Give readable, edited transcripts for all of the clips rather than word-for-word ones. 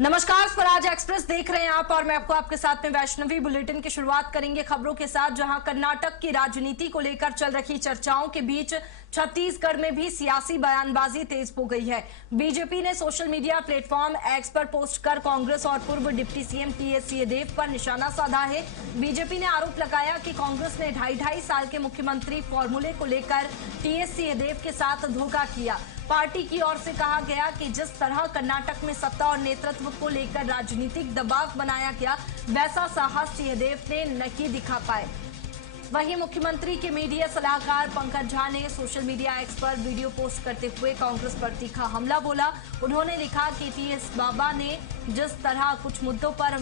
नमस्कार, स्वराज एक्सप्रेस देख रहे हैं आप और मैं आपको आपके साथ में वैष्णवी। बुलेटिन की शुरुआत करेंगे खबरों के साथ, जहां कर्नाटक की राजनीति को लेकर चल रही चर्चाओं के बीच छत्तीसगढ़ में भी सियासी बयानबाजी तेज हो गई है। बीजेपी ने सोशल मीडिया प्लेटफॉर्म एक्स पर पोस्ट कर कांग्रेस और पूर्व डिप्टी सीएम टीएस सिंहदेव पर निशाना साधा है। बीजेपी ने आरोप लगाया कि कांग्रेस ने 2.5 साल के मुख्यमंत्री फॉर्मूले को लेकर टीएस सिंहदेव के साथ धोखा किया। पार्टी की ओर से कहा गया कि जिस तरह कर्नाटक में सत्ता और नेतृत्व को लेकर राजनीतिक दबाव बनाया गया, वैसा साहस सिंहदेव ने नहीं दिखा पाए। वहीं मुख्यमंत्री के मीडिया सलाहकार पंकज झा ने सोशल मीडिया एक्स पर वीडियो पोस्ट करते हुए कांग्रेस पर तीखा हमला बोला। उन्होंने लिखा कि टीएस बाबा ने जिस तरह कुछ मुद्दों पर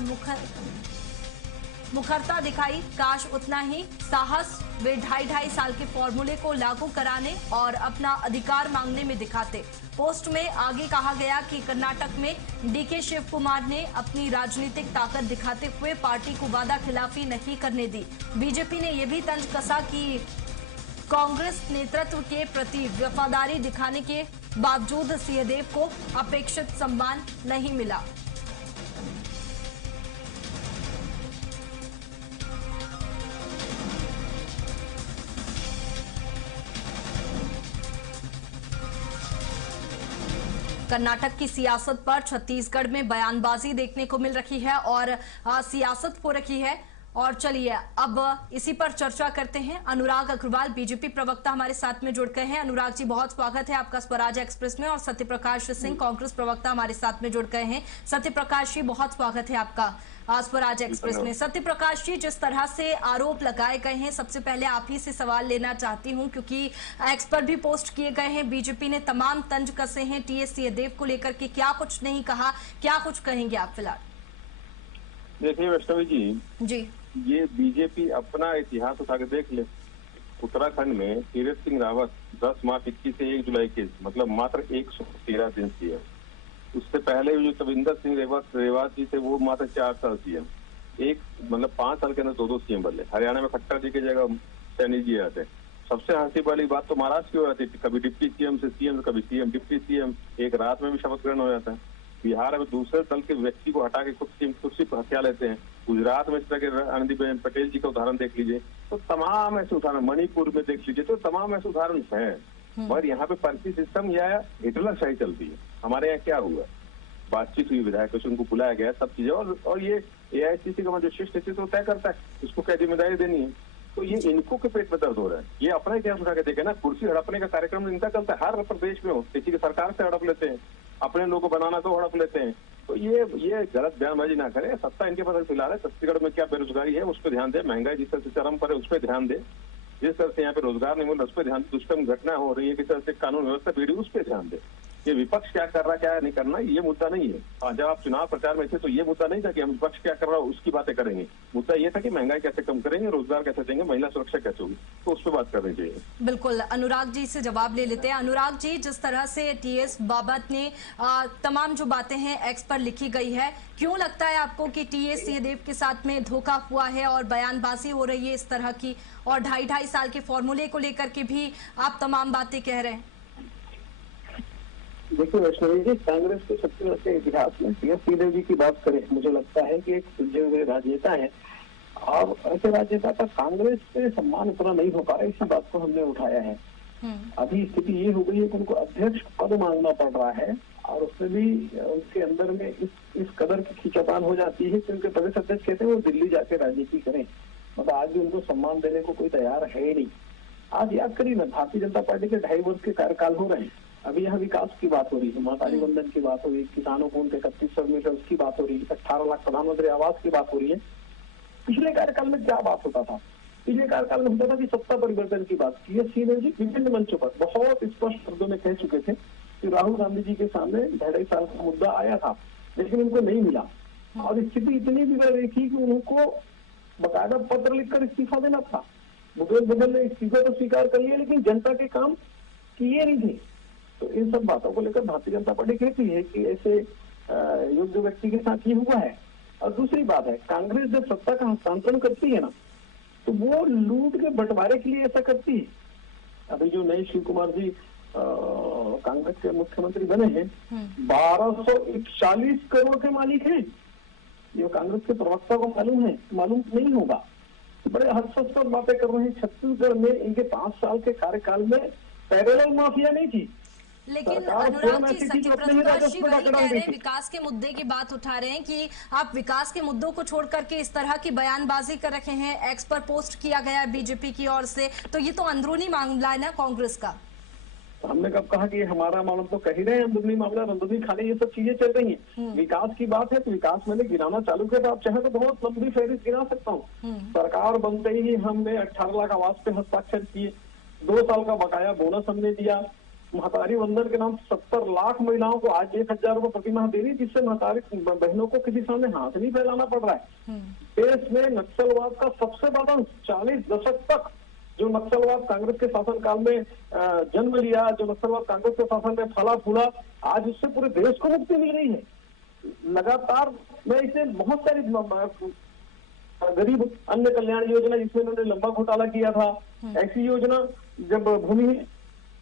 मुखरता दिखाई, काश उतना ही साहस वे 2.5 साल के फॉर्मूले को लागू कराने और अपना अधिकार मांगने में दिखाते। पोस्ट में आगे कहा गया कि कर्नाटक में डीके शिव कुमार ने अपनी राजनीतिक ताकत दिखाते हुए पार्टी को वादा खिलाफी नहीं करने दी। बीजेपी ने यह भी तंज कसा कि कांग्रेस नेतृत्व के प्रति वफादारी दिखाने के बावजूद सिंहदेव को अपेक्षित सम्मान नहीं मिला। कर्नाटक की सियासत पर छत्तीसगढ़ में बयानबाजी देखने को मिल रही है और सियासत हो रही है। और चलिए अब इसी पर चर्चा करते हैं। अनुराग अग्रवाल बीजेपी प्रवक्ता हमारे साथ में जुड़ गए हैं। अनुराग जी, बहुत स्वागत है आपका स्वराज एक्सप्रेस में। और सत्यप्रकाश सिंह कांग्रेस प्रवक्ता हमारे साथ में जुड़ गए हैं। सत्यप्रकाश जी, बहुत स्वागत है आपका स्वराज एक्सप्रेस में। सत्यप्रकाश जी, जिस तरह से आरोप लगाए गए हैं, सबसे पहले आप ही से सवाल लेना चाहती हूं, क्योंकि एक्स पर भी पोस्ट किए गए हैं। बीजेपी ने तमाम तंज कसे हैं टीएस सिंहदेव को लेकर के, क्या कुछ नहीं कहा, क्या कुछ कहेंगे आप फिलहाल? देखिए वैष्णवी जी, ये बीजेपी अपना इतिहास उठा के देख ले। उत्तराखंड में तीरथ सिंह रावत 10 मार्च 21 से 1 जुलाई के मतलब मात्र 113 दिन सीएम। उससे पहले जो तविंदर सिंह रेवात जी थे, वो मात्र 4 साल सीएम। एक मतलब 5 साल के अंदर 2 सीएम बदले। हरियाणा में खट्टर जी की जगह सैनी जी आते। सबसे हंसी वाली बात तो महाराष्ट्र की हो जाती है, कभी डिप्टी सीएम से सीएम, कभी सीएम डिप्टी सीएम, एक रात में भी शपथ ग्रहण हो जाता है। बिहार में दूसरे दल के व्यक्ति को हटा के खुद सीएम कुर्सी पर हत्या लेते हैं। गुजरात में इस तरह के आनंदीबेन पटेल जी का उदाहरण देख लीजिए। तो तमाम ऐसे उदाहरण, मणिपुर में देख लीजिए, तो तमाम ऐसे उदाहरण हैं। और यहाँ पे पार्टी सिस्टम या हिटलर शाही चलती है। हमारे यहाँ क्या हुआ, बातचीत हुई विधायकों से, उनको बुलाया गया, सब चीजें। और ये एआईसीसी का जो शीर्ष नेतृत्व तय करता है, उसको क्या जिम्मेदारी देनी है। तो ये इनको के पेट में दर्द हो रहा है। ये अपना इतिहास उठा के देखे ना, कुर्सी हड़पने का कार्यक्रम इनका चलता है हर प्रदेश में हो। किसी की सरकार से हड़प लेते हैं, अपने लोगों को बनाना तो हड़प लेते हैं। तो ये गलत बयानबाजी ना करें। सत्ता इनके पास फिलहाल है। छत्तीसगढ़ में क्या बेरोजगारी है, उस पर ध्यान दे। महंगाई जिस तरह से चरम पर है, उस पर ध्यान दे। जिस तरह से यहाँ पे रोजगार नहीं मिल रहा, उस पर ध्यान। दुष्कर्म घटना हो रही है, किस तरह से कानून व्यवस्था बिगड़ी, उस पर ध्यान दे। ये विपक्ष क्या कर रहा, क्या नहीं करना, ये मुद्दा नहीं है। जब आप चुनाव प्रचार में थे तो ये मुद्दा नहीं था कि हम विपक्ष क्या कर रहा है उसकी बातें करेंगे। मुद्दा ये था कि महंगाई कैसे कम करेंगे, रोजगार कैसे देंगे, महिला सुरक्षा कैसे होगी, तो उस पर बात करनी चाहिए। बिल्कुल, अनुराग जी से जवाब ले लेते हैं। अनुराग जी, जिस तरह से टीएस बाबत ने तमाम जो बातें हैं एक्स पर लिखी गई है, क्यों लगता है आपको कि टीएस सिंहदेव के साथ में धोखा हुआ है और बयानबाजी हो रही है इस तरह की, और 2.5 साल के फॉर्मूले को लेकर के भी आप तमाम बातें कह रहे हैं? देखिए वैष्णवी जी, कांग्रेस के सबसे बड़े इतिहास में टीएस सिंहदेव जी की बात करें, मुझे लगता है कि एक सुलझे हुए राजनेता है। और ऐसे राजनेता का कांग्रेस से सम्मान उतना नहीं हो पा रहा, इसी बात को हमने उठाया है। अभी स्थिति ये हो गई है कि उनको अध्यक्ष पद मांगना पड़ रहा है, और उसमें भी उनके अंदर में इस कदर की खींचातान हो जाती है कि उनके प्रदेश अध्यक्ष कहते हैं वो दिल्ली जाके राजनीति करें। मतलब आज भी उनको सम्मान देने को कोई तैयार है ही नहीं। आज याद करिए ना, भारतीय जनता पार्टी के 2.5 वर्ष के कार्यकाल हो रहे हैं। अभी यहाँ विकास की बात हो रही है, माता बंधन की बात हो रही है, किसानों को उनके 3100 मीटर उसकी बात हो रही है, 18 लाख प्रधानमंत्री आवास की बात हो रही है। पिछले कार्यकाल में क्या बात होता था? पिछले कार्यकाल में होता था कि सत्ता परिवर्तन की बात। टीएस सिंहदेव जी विभिन्न मंचों पर बहुत स्पष्ट शब्दों में कह चुके थे कि राहुल गांधी जी के सामने 2.5 साल का मुद्दा आया था, लेकिन उनको नहीं मिला। और स्थिति इतनी बिगड़ रही थी कि उनको बाकायदा पत्र लिखकर इस्तीफा देना था। भूपेश बघेल ने इस्तीफा तो स्वीकार कर लिया, लेकिन जनता के काम किए नहीं थे। तो इन सब बातों को लेकर भारतीय जनता पार्टी कहती है कि ऐसे योग्य व्यक्ति के साथ ये हुआ है। और दूसरी बात है, कांग्रेस जब सत्ता का हस्तांतरण करती है ना, तो वो लूट के बंटवारे के लिए ऐसा करती है। अभी जो नए शिव कुमार जी कांग्रेस के मुख्यमंत्री बने हैं 1241 करोड़ के मालिक हैं। ये कांग्रेस के प्रवक्ता को मालूम है, मालूम नहीं होगा। बड़े हास्यास्पद बातें कर रहे हैं। छत्तीसगढ़ में इनके 5 साल के कार्यकाल में पैरेलल माफिया नहीं थी। लेकिन अनुराग जी, सत्यप्रकाश जी वही कह रहे हैं, विकास के मुद्दे की बात उठा रहे हैं कि आप विकास के मुद्दों को छोड़ करके इस तरह की बयानबाजी कर रखे हैं। एक्स पर पोस्ट किया गया है बीजेपी की ओर से, तो ये तो अंदरूनी मामला है ना कांग्रेस का। हमने कब कहा कि हमारा मामला, तो कह ही रहे हैं अंदरूनी मामला, अंदरूनी खाली ये सब चीजें चल रही हैं। विकास की बात है तो विकास मैंने गिनाना चालू किया था। आप चाहे तो बहुत लंबी फहरिस्त गिना सकता हूँ। सरकार बनते ही हमने 18 लाख आवास पे हस्ताक्षर किए, 2 साल का बकाया बोनस हमने दिया, महतारी वंदन के नाम 70 लाख महिलाओं को आज 1000 रुपए प्रति माह दे रही, जिससे महतारी बहनों को किसी सामने हाथ नहीं फैलाना पड़ रहा है। देश में नक्सलवाद का सबसे बड़ा 40 दशक तक जो नक्सलवाद कांग्रेस के शासनकाल में जन्म लिया, जो नक्सलवाद कांग्रेस के शासन में फला फूला, आज उससे पूरे देश को मुक्ति मिल रही है। लगातार मैं इसे बहुत सारी गरीब अन्य कल्याण योजना जिसमें उन्होंने लंबा घोटाला किया था, ऐसी योजना जब भूमि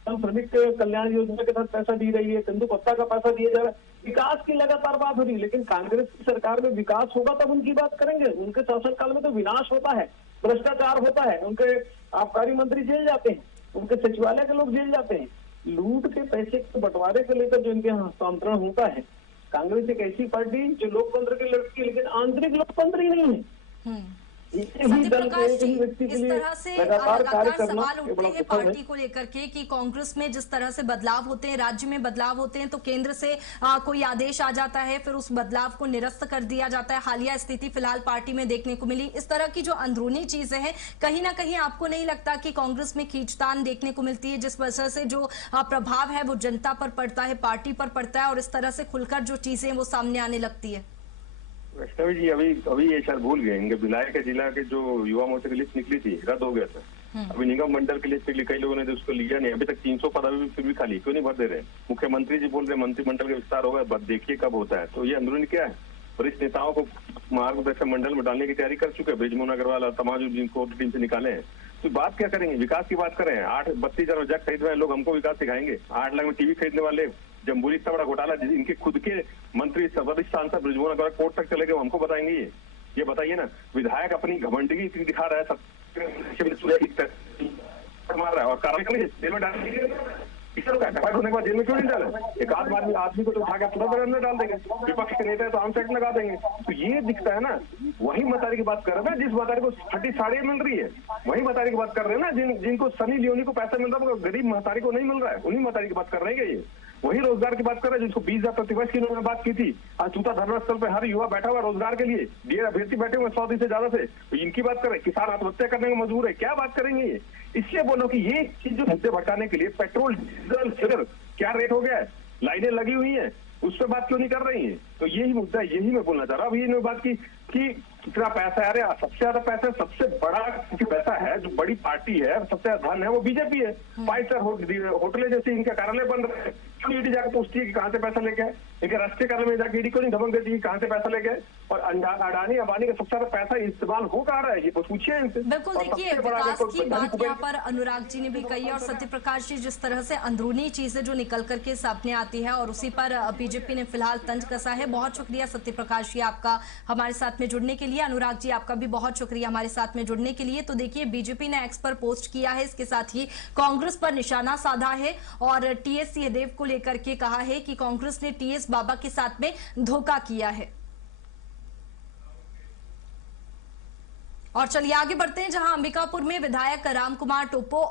श्रमिक कल्याण योजना के तहत पैसा दी रही है, तेंदु पत्ता का पैसा दिया जा रहा है, विकास की लगातार बात हो रही है। लेकिन कांग्रेस की सरकार में विकास होगा तब उनकी बात करेंगे। उनके शासनकाल में तो विनाश होता है, भ्रष्टाचार होता है, उनके आबकारी मंत्री जेल जाते हैं, उनके सचिवालय के लोग जेल जाते हैं। लूट के पैसे के बंटवारे को लेकर जो इनके हस्तांतरण होता है, कांग्रेस एक ऐसी पार्टी जो लोकतंत्र की लड़की, लेकिन आंतरिक लोकतंत्र ही नहीं है। सत्यप्रकाश जी, इस तरह से लगातार सवाल उठते हैं पार्टी को लेकर के कि कांग्रेस में जिस तरह से बदलाव होते हैं, राज्य में बदलाव होते हैं, तो केंद्र से कोई आदेश आ जाता है, फिर उस बदलाव को निरस्त कर दिया जाता है। हालिया स्थिति फिलहाल पार्टी में देखने को मिली। इस तरह की जो अंदरूनी चीजें हैं, कहीं ना कहीं आपको नहीं लगता कि कांग्रेस में खींचतान देखने को मिलती है, जिस वजह से जो प्रभाव है वो जनता पर पड़ता है, पार्टी पर पड़ता है, और इस तरह से खुलकर जो चीजें वो सामने आने लगती है? वैष्णवी जी, अभी ये शायद भूल गए, इनके भिलाई के जिला के जो युवा मोर्चा की लिस्ट निकली थी, रद्द हो गया था। अभी निगम मंडल की लिस्ट निकली, कई लोगों ने तो उसको लिया नहीं। अभी तक 300 पद अभी फिर भी खाली, क्यों नहीं भर दे रहे? मुख्यमंत्री जी बोल रहे मंत्रिमंडल का विस्तार होगा, बस देखिए कब होता है। तो ये अंदरूनी क्या है, वरिष्ठ नेताओं को मार्गदर्शक मंडल में डालने की तैयारी कर चुके हैं। ब्रिजमोहन अग्रवाल और तमाम जिनको टीम से निकाले हैं, तो बात क्या करेंगे? विकास की बात करें। 32,000 जग खरीद रहे लोग, हमको विकास सिखाएंगे? 8 लाख में टीवी खरीदने वाले जम्बूरी इतना बड़ा घोटाला, इनके खुद के मंत्री वरिष्ठ सांसद ब्रिजमोहन अग्रवाल कोर्ट तक चले गए, हमको बताएंगे? ये बताइए ना। विधायक अपनी घमंडगी दिखा रहा है, मार रहा है और कार्रवाई जेल में डालेंगे। डकैत होने के बाद जेल में क्यों नहीं डाले? एक आदमी को तो उठा के तुरंत अंदर डाल देंगे। विपक्ष के नेता है तो आर्म्स एक्ट लगा देंगे। तो ये दिखता है ना, वही मतारी की बात कर रहे हैं, जिस मतारी को फटी साड़ी मिल रही है, वही मतारी की बात कर रहे हैं ना, जिनको सनी लियोनी को पैसा मिल रहा है, गरीब मतारी को नहीं मिल रहा है, उन्हीं मतारी की बात कर रहे हैं। ये वही रोजगार की बात कर रहे हैं जिसको 20,000 प्रतिवर्ष की उन्होंने बात की थी। आज चूता धरना स्थल पे हर युवा बैठा हुआ रोजगार के लिए, डीएड अभ्यर्थी बैठे हुए 100 दिन से ज्यादा से, तो इनकी बात करें। किसान आत्महत्या करने को मजबूर है, क्या बात करेंगे ये? इसलिए बोलो कि ये चीज जो मुद्दे भटकाने के लिए, पेट्रोल डीजल फिर क्या रेट हो गया है, लाइनें लगी हुई है, उस पर बात क्यों नहीं कर रही है? तो यही मुद्दा, यही मैं बोलना चाह रहा हूँ। अभी इन्होंने बात की कि कितना पैसा है, अरे सबसे ज्यादा पैसा, सबसे बड़ा पैसा है, जो बड़ी पार्टी है, सबसे ज्यादा धन है, वो बीजेपी है। 5 स्टार होटलें जैसे इनके कार्यालय बन रहे हैं, ईडी जाकर पूछती है कि कहाँ से पैसा लेके आए। इनके राष्ट्रीय कार्यालय में जाकर ईडी को नहीं धमक देती है कहाँ से पैसा लेके आए। और अडानी अंबानी का सबसे ज्यादा पैसा इस्तेमाल हो कहा रहा है, ये पूछिए इनसे। बिल्कुल, देखिए विकास की बात यहाँ पर अनुराग जी ने भी कही, और सत्यप्रकाश जी जिस तरह से अंदरूनी चीजें जो निकल करके सामने आती है, और उसी पर बीजेपी ने फिलहाल तंज कसा है। बहुत शुक्रिया सत्यप्रकाश जी आपका हमारे साथ में जुड़ने के लिए। अनुराग जी आपका भी बहुत शुक्रिया हमारे साथ में जुड़ने के लिए। तो देखिए, बीजेपी ने एक्स पर पोस्ट किया है, इसके साथ ही कांग्रेस पर निशाना साधा है और टीएस सिंहदेव को लेकर के कहा है कि कांग्रेस ने टीएस बाबा के साथ में धोखा किया है। और चलिए आगे बढ़ते हैं, जहां अंबिकापुर में विधायक रामकुमार टोप्पो